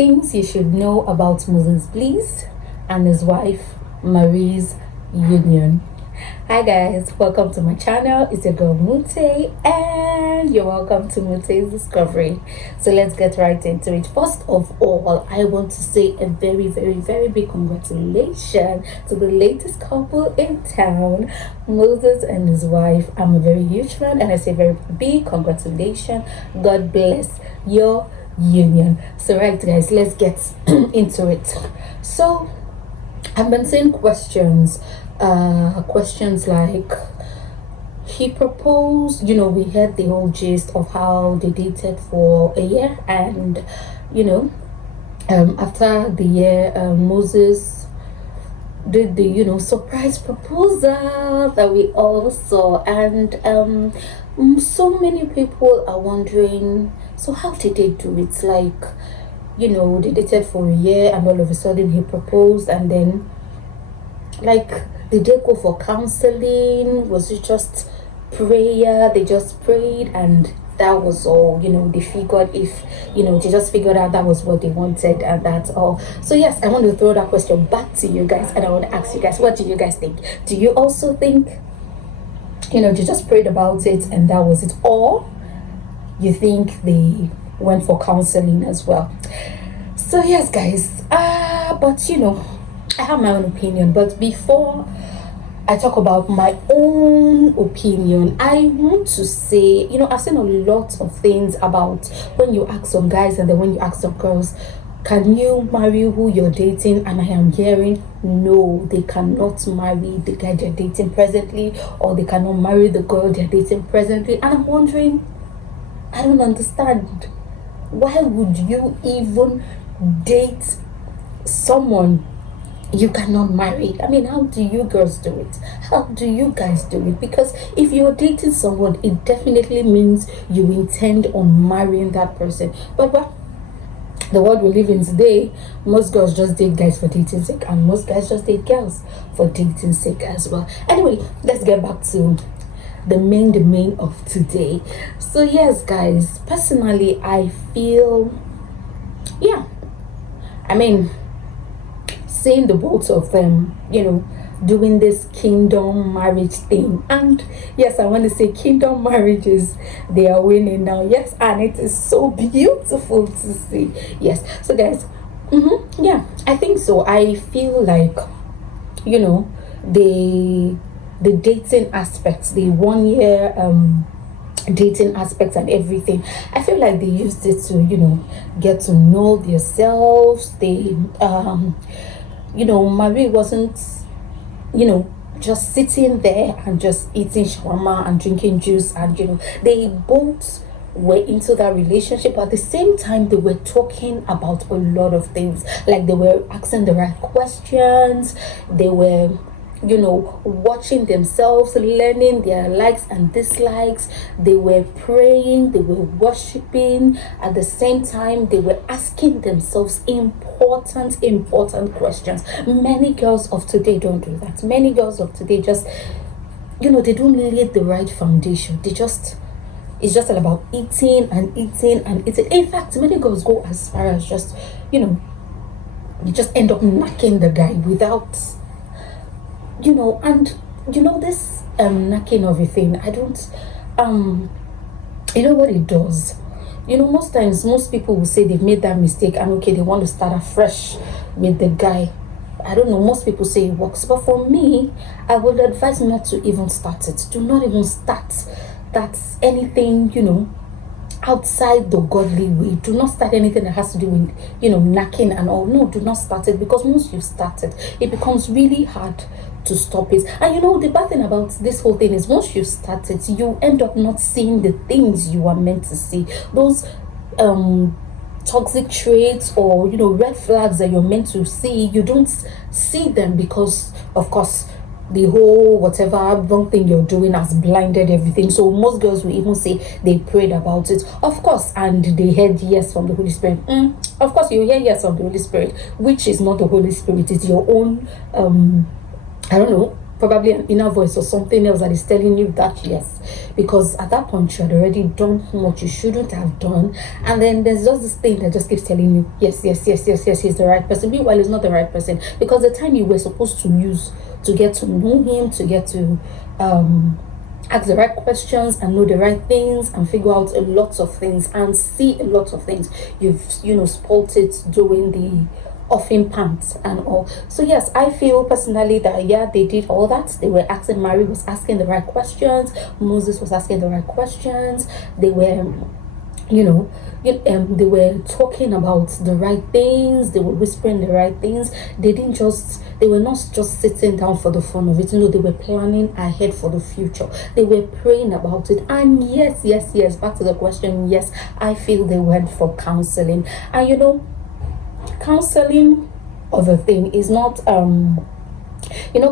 things you should know about Moses Bliss and his wife Marie's union. Hi guys, welcome to my channel. It's your girl Mute and you're welcome to Mute's Discovery. So let's get right into it. First of all, I want to say a very big congratulations to the latest couple in town, Moses and his wife. I'm a very huge fan and I say very big congratulations. God bless your union. So right guys, let's get into it. So I've been seeing questions like, he proposed, we heard the whole gist of how they dated for a year, and after the year, Moses did the surprise proposal that we all saw, and so many people are wondering, so how did they do it? Like, they dated for a year and all of a sudden he proposed, and then, like, did they go for counseling? Was it just prayer? They just prayed and that was all. They figured, if they just figured out that was what they wanted, and that's all. So yes, I want to throw that question back to you guys, and I want to ask you guys, what do you guys think? Do you also think they just prayed about it and that was it, or you think they went for counseling as well? So yes guys, but I have my own opinion, but before I talk about my own opinion, I want to say, I've seen a lot of things about when you ask some guys and then when you ask some girls, can you marry who you're dating? And I am hearing, no, they cannot marry the guy they're dating presently, or they cannot marry the girl they're dating presently. And I'm wondering, I don't understand. Why would you even date someone you cannot marry? I mean, how do you girls do it? How do you guys do it? Because if you're dating someone, it definitely means you intend on marrying that person. But the world we live in today, most girls just date guys for dating sake, and most guys just date girls for dating sake as well. Anyway, let's get back to the main of today. So yes guys, personally I feel, seeing the both of them, doing this kingdom marriage thing. And yes, I want to say kingdom marriages, they are winning now. Yes, and it is so beautiful to see. Yes, so guys, I think so. I feel like, the dating aspects, the 1 year dating aspects and everything, I feel like they used it to get to know themselves. They Marie wasn't just sitting there and just eating shawarma and drinking juice, and they both were into that relationship. At the same time, they were talking about a lot of things, like they were asking the right questions, they were watching themselves, learning their likes and dislikes. They were praying, they were worshiping. At the same time, they were asking themselves important questions. Many girls of today don't do that. Many girls of today just, they don't lay the right foundation. It's just all about eating and eating and eating. In fact, many girls go as far as just, you just end up knacking the guy without, and this knacking of a thing, I don't, what it does, most times most people will say they've made that mistake and okay, they want to start afresh with the guy. I don't know, most people say it works, but for me, I would advise not to even start it. Do not even start that's anything outside the godly way. Do not start anything that has to do with knacking and all. No, do not start it, because once you start it, it becomes really hard to stop it. And the bad thing about this whole thing is, once you start it, you end up not seeing the things you are meant to see. Those toxic traits or red flags that you're meant to see, you don't see them, because of course the whole whatever wrong thing you're doing has blinded everything. So most girls will even say they prayed about it, of course, and they heard yes from the Holy Spirit. Of course you hear yes from the Holy Spirit, which is not the Holy Spirit, it's your own I don't know, probably an inner voice or something else that is telling you that yes, because at that point you had already done what you shouldn't have done, and then there's just this thing that just keeps telling you yes, yes, yes, yes, yes, he's the right person. Meanwhile, he's not the right person, because the time you were supposed to use to get to know him, to get to ask the right questions and know the right things and figure out a lot of things and see a lot of things, you've spoilt it doing the offing pants and all. So yes, I feel personally that yeah, they did all that. They were asking, Mary was asking the right questions, Moses was asking the right questions, they were they were talking about the right things, they were whispering the right things. They were not just sitting down for the fun of it. No, they were planning ahead for the future. They were praying about it. And yes, yes, yes, back to the question, yes, I feel they went for counseling. And counseling of a thing is not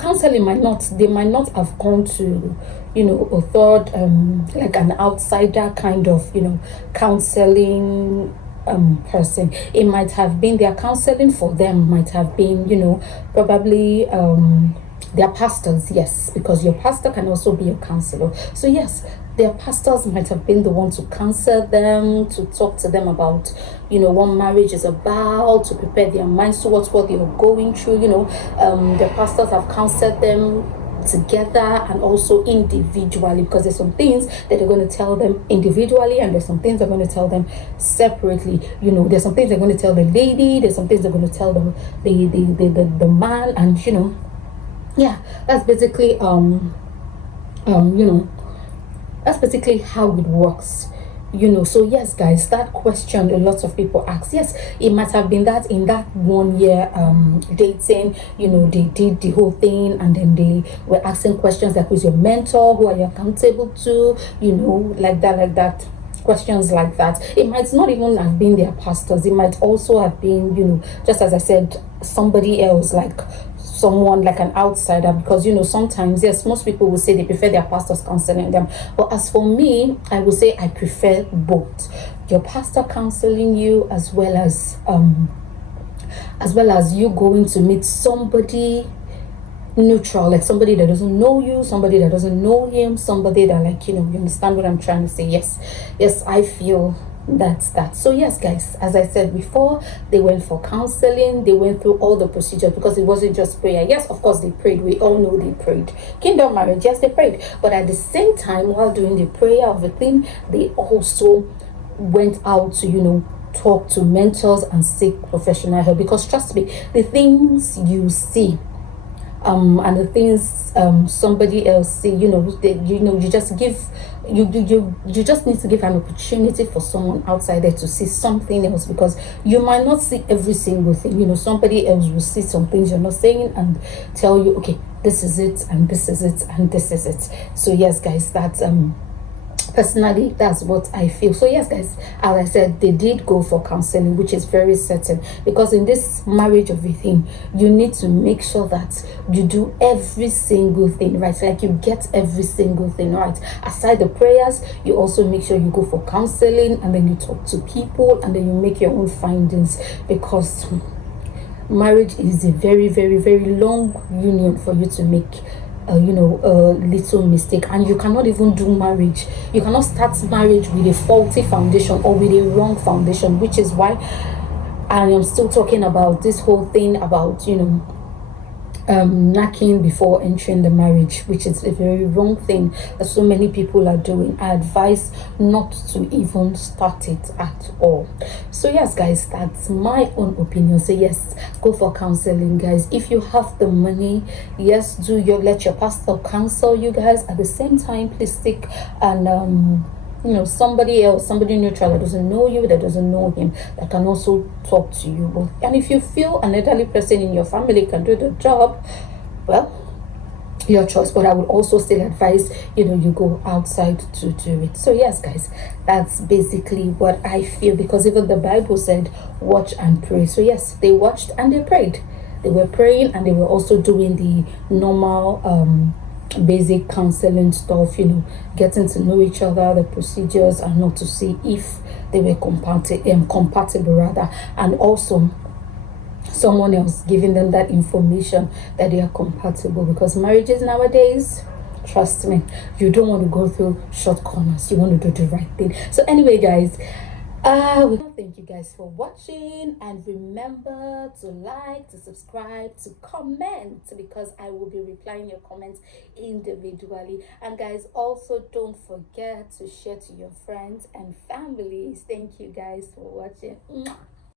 counseling they might not have gone to a third like an outsider kind of counseling person. It might have been their counseling for them, might have been probably their pastors. Yes, because your pastor can also be a counselor. So yes, their pastors might have been the one to counsel them, to talk to them about what marriage is about, to prepare their minds towards what they are going through. Their pastors have counseled them together and also individually, because there's some things that they're going to tell them individually and there's some things they're going to tell them separately. There's some things they're going to tell the lady, there's some things they're going to tell the man, and yeah, that's basically that's basically how it works. So yes guys, that question a lot of people ask, yes, it might have been that in that 1 year dating, they did the whole thing, and then they were asking questions like, who's your mentor, who are you accountable to, like that, questions like that. It might not even have been their pastors, it might also have been just as I said, somebody else, like someone like an outsider, because sometimes, yes, most people will say they prefer their pastors counseling them, but as for me, I would say I prefer both. Your pastor counseling you, as well as you going to meet somebody neutral, like somebody that doesn't know you, somebody that doesn't know him, somebody that, like, you understand what I'm trying to say. Yes, I feel that's that. So yes guys, as I said before, they went for counseling, they went through all the procedures, because it wasn't just prayer. Yes, of course they prayed, we all know they prayed. Kingdom marriage, yes, they prayed, but at the same time, while doing the prayer of the thing, they also went out to talk to mentors and seek professional help, because trust me, the things you see and the things somebody else see, you just give you just need to give an opportunity for someone outside there to see something else, because you might not see every single thing. Somebody else will see some things you're not saying and tell you, okay, this is it and this is it and this is it. So yes guys, that's personally, that's what I feel. So yes guys, as I said, they did go for counseling, which is very certain, because in this marriage of a thing, you need to make sure that you do every single thing right, like you get every single thing right. Aside the prayers, you also make sure you go for counseling, and then you talk to people, and then you make your own findings, because marriage is a very, very, very long union for you to make a little mistake. And you cannot even do marriage, you cannot start marriage with a faulty foundation or with a wrong foundation, which is why I am still talking about this whole thing about knocking before entering the marriage, which is a very wrong thing that so many people are doing. I advise not to even start it at all. So yes guys, that's my own opinion. So yes, go for counseling guys. If you have the money, yes, let your pastor counsel you guys. At the same time, please seek and somebody else, somebody neutral that doesn't know you, that doesn't know him, that can also talk to you. And if you feel an elderly person in your family can do the job, well, your choice. But I would also still advise you go outside to do it. So yes guys, that's basically what I feel, because even the Bible said watch and pray. So yes, they watched and they prayed. They were praying, and they were also doing the normal basic counseling stuff, getting to know each other, the procedures, and not to see if they were compatible rather. And also someone else giving them that information that they are compatible. Because marriages nowadays, trust me, you don't want to go through short corners, you want to do the right thing. So anyway, guys, we thank you guys for watching, and remember to like, to subscribe, to comment, because I will be replying your comments individually. And guys, also don't forget to share to your friends and families. Thank you guys for watching.